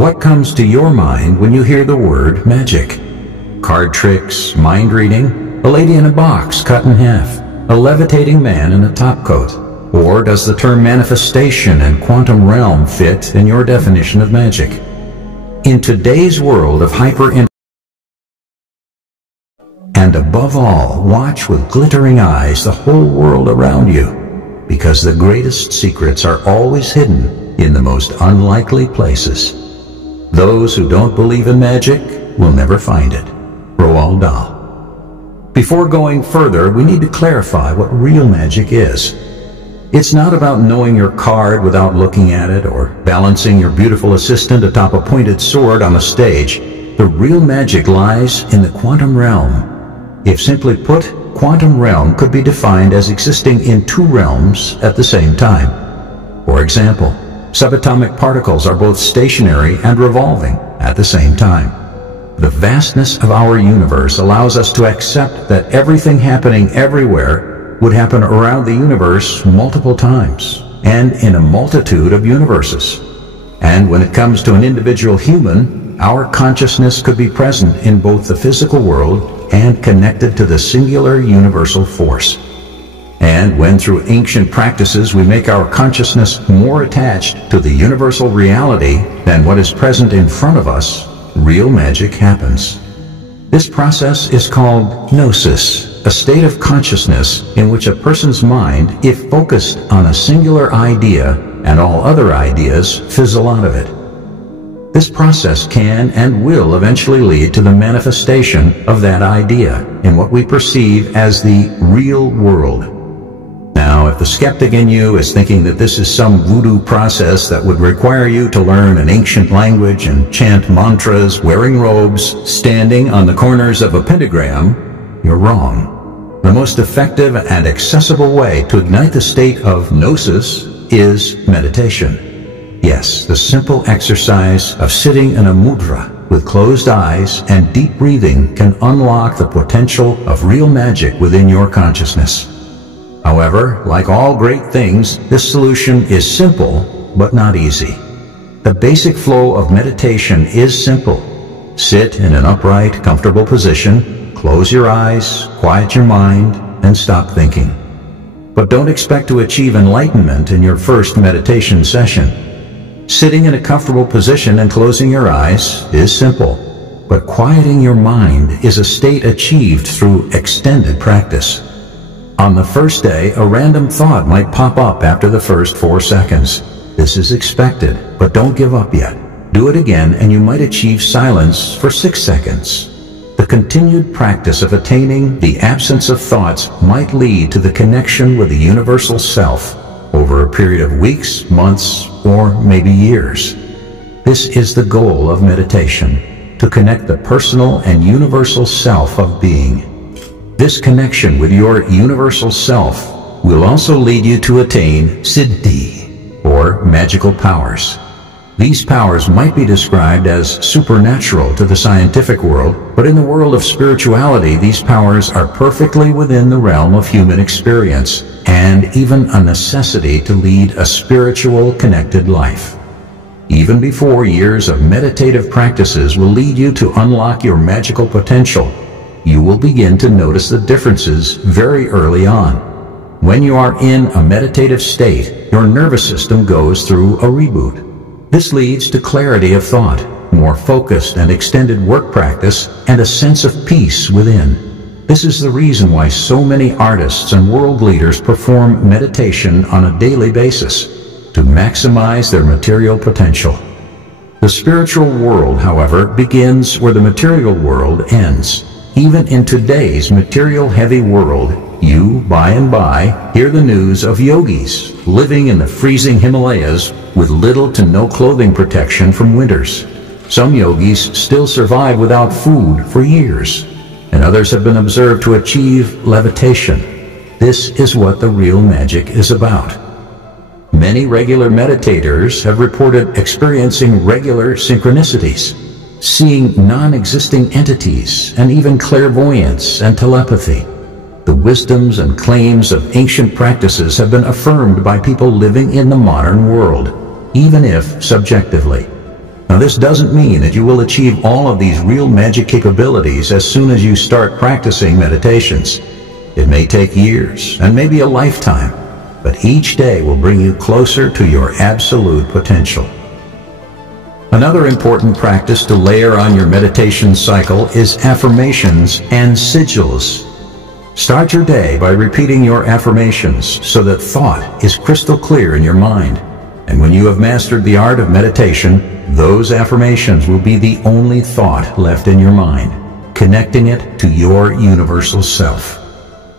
What comes to your mind when you hear the word magic? Card tricks, mind reading, a lady in a box cut in half, a levitating man in a topcoat? Or does the term manifestation and quantum realm fit in your definition of magic? In today's world of and above all, watch with glittering eyes the whole world around you, because the greatest secrets are always hidden in the most unlikely places. Those who don't believe in magic will never find it. Roald Dahl. Before going further, we need to clarify what real magic is. It's not about knowing your card without looking at it, or balancing your beautiful assistant atop a pointed sword on a stage. The real magic lies in the quantum realm. If simply put, quantum realm could be defined as existing in two realms at the same time. For example, subatomic particles are both stationary and revolving at the same time. The vastness of our universe allows us to accept that everything happening everywhere would happen around the universe multiple times, and in a multitude of universes. And when it comes to an individual human, our consciousness could be present in both the physical world and connected to the singular universal force. And when through ancient practices we make our consciousness more attached to the universal reality than what is present in front of us, real magic happens. This process is called gnosis, a state of consciousness in which a person's mind, if focused on a singular idea and all other ideas, fizzle out of it. This process can and will eventually lead to the manifestation of that idea in what we perceive as the real world. Now, if the skeptic in you is thinking that this is some voodoo process that would require you to learn an ancient language and chant mantras, wearing robes, standing on the corners of a pentagram, you're wrong. The most effective and accessible way to ignite the state of gnosis is meditation. Yes, the simple exercise of sitting in a mudra with closed eyes and deep breathing can unlock the potential of real magic within your consciousness. However, like all great things, this solution is simple but not easy. The basic flow of meditation is simple. Sit in an upright, comfortable position, close your eyes, quiet your mind, and stop thinking. But don't expect to achieve enlightenment in your first meditation session. Sitting in a comfortable position and closing your eyes is simple, but quieting your mind is a state achieved through extended practice. On the first day, a random thought might pop up after the first 4 seconds. This is expected, but don't give up yet. Do it again and you might achieve silence for 6 seconds. The continued practice of attaining the absence of thoughts might lead to the connection with the universal self over a period of weeks, months, or maybe years. This is the goal of meditation, to connect the personal and universal self of being. This connection with your universal self will also lead you to attain siddhi, or magical powers. These powers might be described as supernatural to the scientific world, but in the world of spirituality, these powers are perfectly within the realm of human experience, and even a necessity to lead a spiritual, connected life. Even before years of meditative practices will lead you to unlock your magical potential, you will begin to notice the differences very early on. When you are in a meditative state, your nervous system goes through a reboot. This leads to clarity of thought, more focused and extended work practice, and a sense of peace within. This is the reason why so many artists and world leaders perform meditation on a daily basis, to maximize their material potential. The spiritual world, however, begins where the material world ends. Even in today's material-heavy world, you, by and by, hear the news of yogis living in the freezing Himalayas with little to no clothing protection from winters. Some yogis still survive without food for years, and others have been observed to achieve levitation. This is what the real magic is about. Many regular meditators have reported experiencing regular synchronicities, seeing non-existing entities, and even clairvoyance and telepathy. The wisdoms and claims of ancient practices have been affirmed by people living in the modern world, even if subjectively. Now, this doesn't mean that you will achieve all of these real magic capabilities as soon as you start practicing meditations. It may take years and maybe a lifetime, but each day will bring you closer to your absolute potential. Another important practice to layer on your meditation cycle is affirmations and sigils. Start your day by repeating your affirmations so that thought is crystal clear in your mind. And when you have mastered the art of meditation, those affirmations will be the only thought left in your mind, connecting it to your universal self.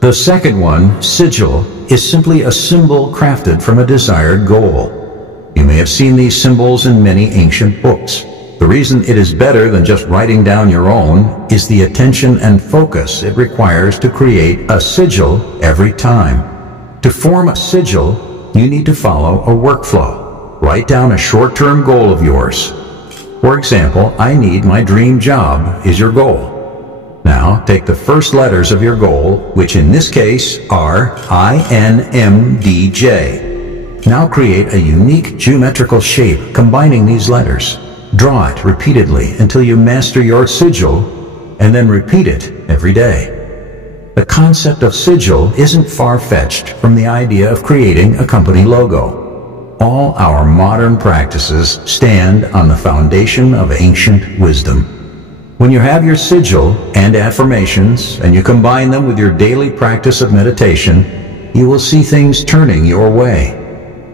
The second one, sigil, is simply a symbol crafted from a desired goal. You may have seen these symbols in many ancient books. The reason it is better than just writing down your own is the attention and focus it requires to create a sigil every time. To form a sigil, you need to follow a workflow. Write down a short-term goal of yours. For example, I need my dream job is your goal. Now, take the first letters of your goal, which in this case are INMDJ. Now create a unique geometrical shape combining these letters. Draw it repeatedly until you master your sigil, and then repeat it every day. The concept of sigil isn't far-fetched from the idea of creating a company logo. All our modern practices stand on the foundation of ancient wisdom. When you have your sigil and affirmations, and you combine them with your daily practice of meditation, you will see things turning your way.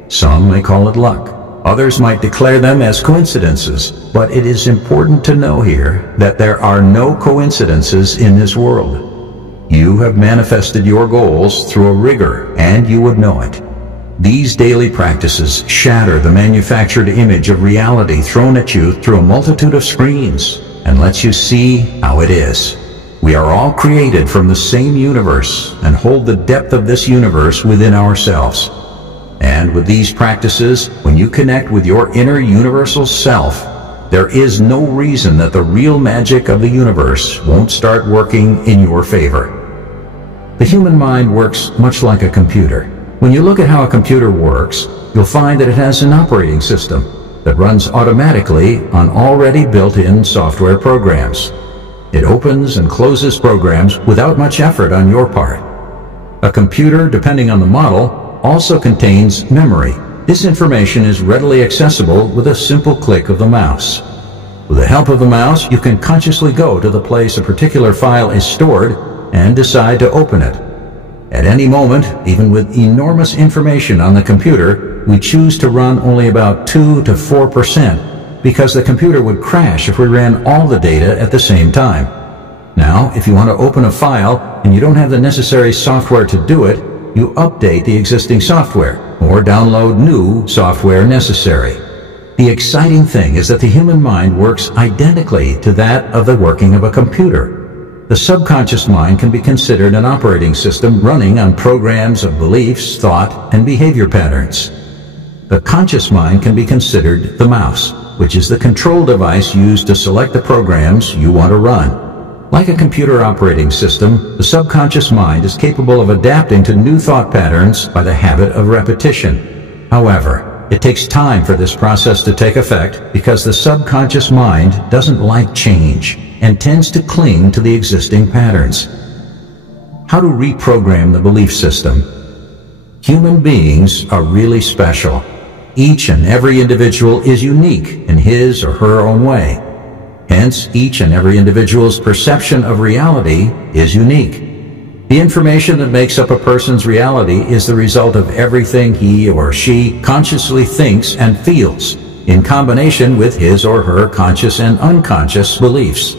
Some may call it luck. Others might declare them as coincidences, but it is important to know here that there are no coincidences in this world. You have manifested your goals through a rigor, and you would know it. These daily practices shatter the manufactured image of reality thrown at you through a multitude of screens, and lets you see how it is. We are all created from the same universe, and hold the depth of this universe within ourselves. And with these practices, when you connect with your inner universal self, there is no reason that the real magic of the universe won't start working in your favor. The human mind works much like a computer. When you look at how a computer works, you'll find that it has an operating system that runs automatically on already built-in software programs. It opens and closes programs without much effort on your part. A computer, depending on the model, also contains memory. This information is readily accessible with a simple click of the mouse. With the help of the mouse, you can consciously go to the place a particular file is stored and decide to open it. At any moment, even with enormous information on the computer, we choose to run only about 2 to 4% because the computer would crash if we ran all the data at the same time. Now, if you want to open a file and you don't have the necessary software to do it, you update the existing software or download new software necessary. The exciting thing is that the human mind works identically to that of the working of a computer. The subconscious mind can be considered an operating system running on programs of beliefs, thought, and behavior patterns. The conscious mind can be considered the mouse, which is the control device used to select the programs you want to run. Like a computer operating system, the subconscious mind is capable of adapting to new thought patterns by the habit of repetition. However, it takes time for this process to take effect because the subconscious mind doesn't like change and tends to cling to the existing patterns. How to reprogram the belief system? Human beings are really special. Each and every individual is unique in his or her own way. Hence, each and every individual's perception of reality is unique. The information that makes up a person's reality is the result of everything he or she consciously thinks and feels, in combination with his or her conscious and unconscious beliefs.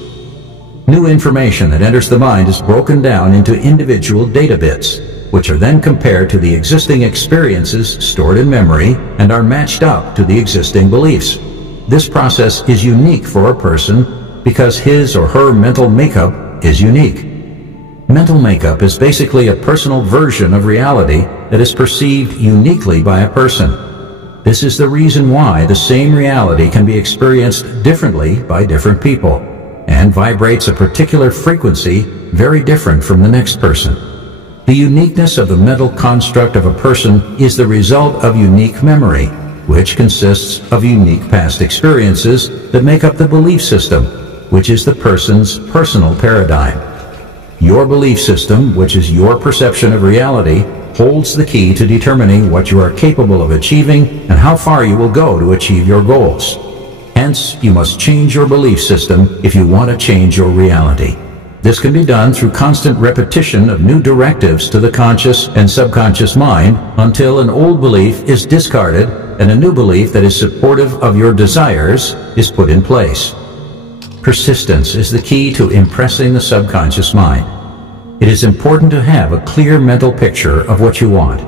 New information that enters the mind is broken down into individual data bits, which are then compared to the existing experiences stored in memory and are matched up to the existing beliefs. This process is unique for a person because his or her mental makeup is unique. Mental makeup is basically a personal version of reality that is perceived uniquely by a person. This is the reason why the same reality can be experienced differently by different people and vibrates a particular frequency very different from the next person. The uniqueness of the mental construct of a person is the result of unique memory. which consists of unique past experiences that make up the belief system, which is the person's personal paradigm. Your belief system, which is your perception of reality, holds the key to determining what you are capable of achieving and how far you will go to achieve your goals. Hence, you must change your belief system if you want to change your reality. This can be done through constant repetition of new directives to the conscious and subconscious mind until an old belief is discarded and a new belief that is supportive of your desires is put in place. Persistence is the key to impressing the subconscious mind. It is important to have a clear mental picture of what you want.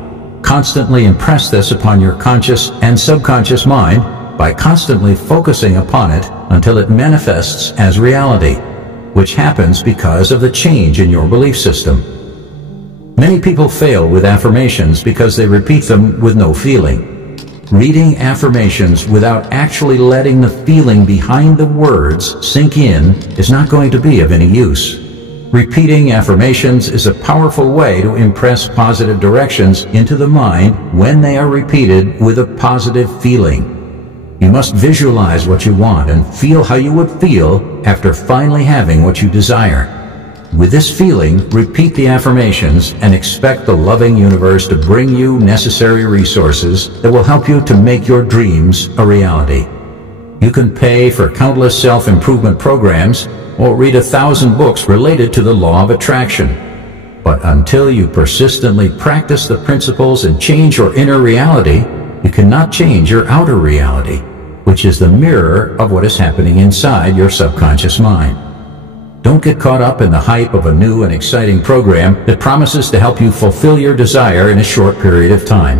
Constantly impress this upon your conscious and subconscious mind by constantly focusing upon it until it manifests as reality, which happens because of the change in your belief system. Many people fail with affirmations because they repeat them with no feeling. Reading affirmations without actually letting the feeling behind the words sink in is not going to be of any use. Repeating affirmations is a powerful way to impress positive directions into the mind when they are repeated with a positive feeling. You must visualize what you want and feel how you would feel after finally having what you desire. With this feeling, repeat the affirmations and expect the loving universe to bring you necessary resources that will help you to make your dreams a reality. You can pay for countless self-improvement programs or read 1,000 books related to the law of attraction. But until you persistently practice the principles and change your inner reality, you cannot change your outer reality, which is the mirror of what is happening inside your subconscious mind. Don't get caught up in the hype of a new and exciting program that promises to help you fulfill your desire in a short period of time.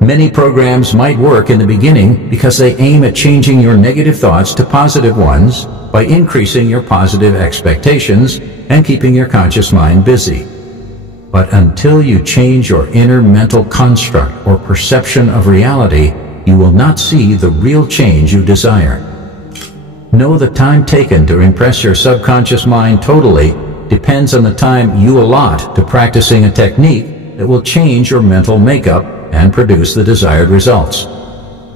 Many programs might work in the beginning because they aim at changing your negative thoughts to positive ones by increasing your positive expectations and keeping your conscious mind busy. But until you change your inner mental construct or perception of reality, you will not see the real change you desire. Know the time taken to impress your subconscious mind totally depends on the time you allot to practicing a technique that will change your mental makeup and produce the desired results.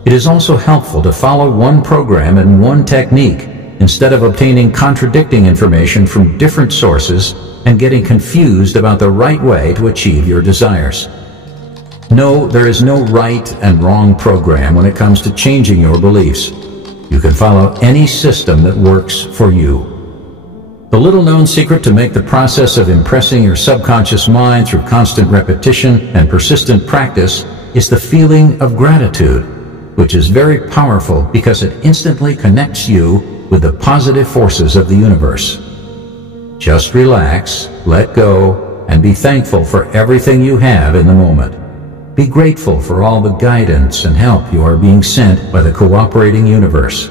It is also helpful to follow one program and one technique instead of obtaining contradicting information from different sources and getting confused about the right way to achieve your desires. No, there is no right and wrong program when it comes to changing your beliefs. You can follow any system that works for you. The little-known secret to make the process of impressing your subconscious mind through constant repetition and persistent practice is the feeling of gratitude, which is very powerful because it instantly connects you with the positive forces of the universe. Just relax, let go, and be thankful for everything you have in the moment. Be grateful for all the guidance and help you are being sent by the cooperating universe.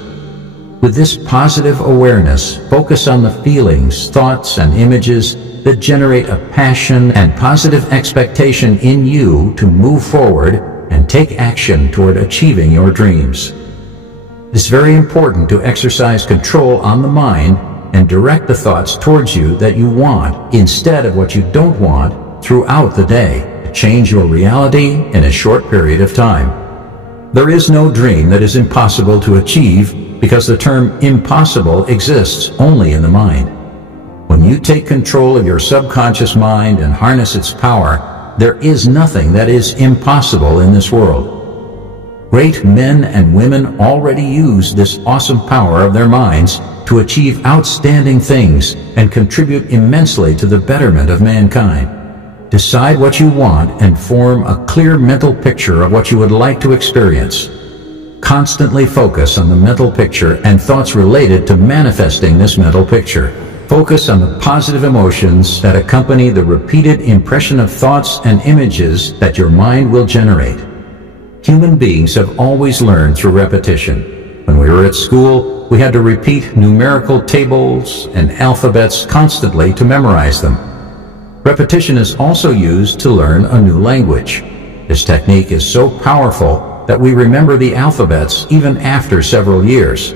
With this positive awareness, focus on the feelings, thoughts, and images that generate a passion and positive expectation in you to move forward and take action toward achieving your dreams. It is very important to exercise control on the mind and direct the thoughts towards you that you want instead of what you don't want throughout the day. Change your reality in a short period of time. There is no dream that is impossible to achieve because the term impossible exists only in the mind. When you take control of your subconscious mind and harness its power, there is nothing that is impossible in this world. Great men and women already use this awesome power of their minds to achieve outstanding things and contribute immensely to the betterment of mankind. Decide what you want and form a clear mental picture of what you would like to experience. Constantly focus on the mental picture and thoughts related to manifesting this mental picture. Focus on the positive emotions that accompany the repeated impression of thoughts and images that your mind will generate. Human beings have always learned through repetition. When we were at school, we had to repeat numerical tables and alphabets constantly to memorize them. Repetition is also used to learn a new language. This technique is so powerful that we remember the alphabets even after several years.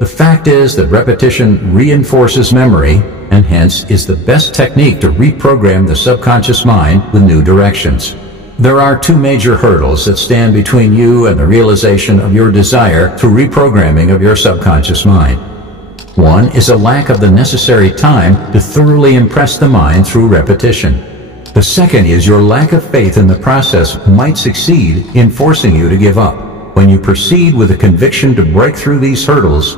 The fact is that repetition reinforces memory and hence is the best technique to reprogram the subconscious mind with new directions. There are two major hurdles that stand between you and the realization of your desire through reprogramming of your subconscious mind. One is a lack of the necessary time to thoroughly impress the mind through repetition. The second is your lack of faith in the process might succeed in forcing you to give up. When you proceed with a conviction to break through these hurdles,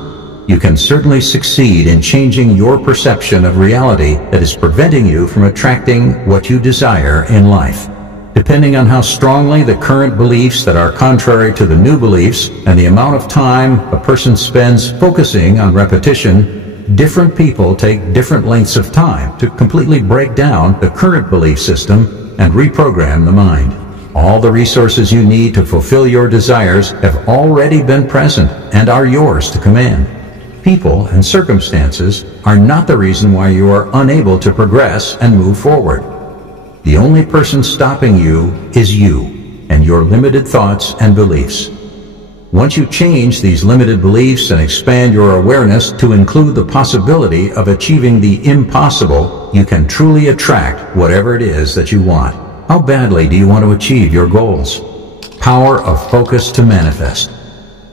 you can certainly succeed in changing your perception of reality that is preventing you from attracting what you desire in life. Depending on how strongly the current beliefs that are contrary to the new beliefs and the amount of time a person spends focusing on repetition, different people take different lengths of time to completely break down the current belief system and reprogram the mind. All the resources you need to fulfill your desires have already been present and are yours to command. People and circumstances are not the reason why you are unable to progress and move forward. The only person stopping you is you and your limited thoughts and beliefs. Once you change these limited beliefs and expand your awareness to include the possibility of achieving the impossible, you can truly attract whatever it is that you want. How badly do you want to achieve your goals? Power of focus to manifest.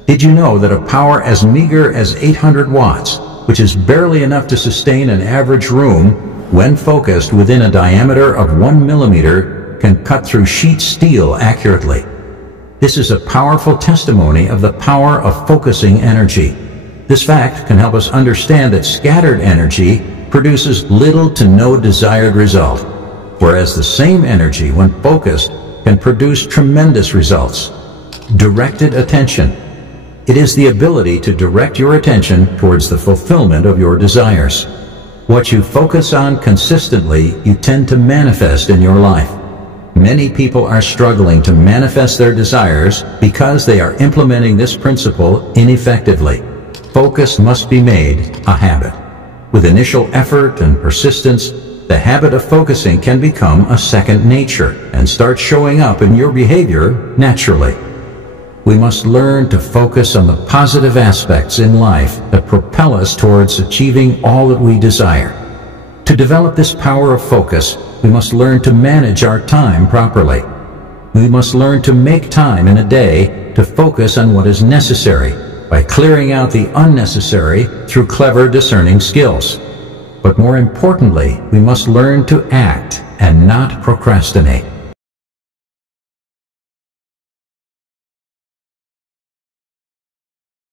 Did you know that a power as meager as 800 watts, which is barely enough to sustain an average room, when focused within a diameter of 1 millimeter, can cut through sheet steel accurately? This is a powerful testimony of the power of focusing energy. This fact can help us understand that scattered energy produces little to no desired result, whereas the same energy, when focused, can produce tremendous results. Directed attention. It is the ability to direct your attention towards the fulfillment of your desires. What you focus on consistently, you tend to manifest in your life. Many people are struggling to manifest their desires because they are implementing this principle ineffectively. Focus must be made a habit. With initial effort and persistence, the habit of focusing can become a second nature and start showing up in your behavior naturally. We must learn to focus on the positive aspects in life that propel us towards achieving all that we desire. To develop this power of focus, we must learn to manage our time properly. We must learn to make time in a day to focus on what is necessary by clearing out the unnecessary through clever discerning skills. But more importantly, we must learn to act and not procrastinate.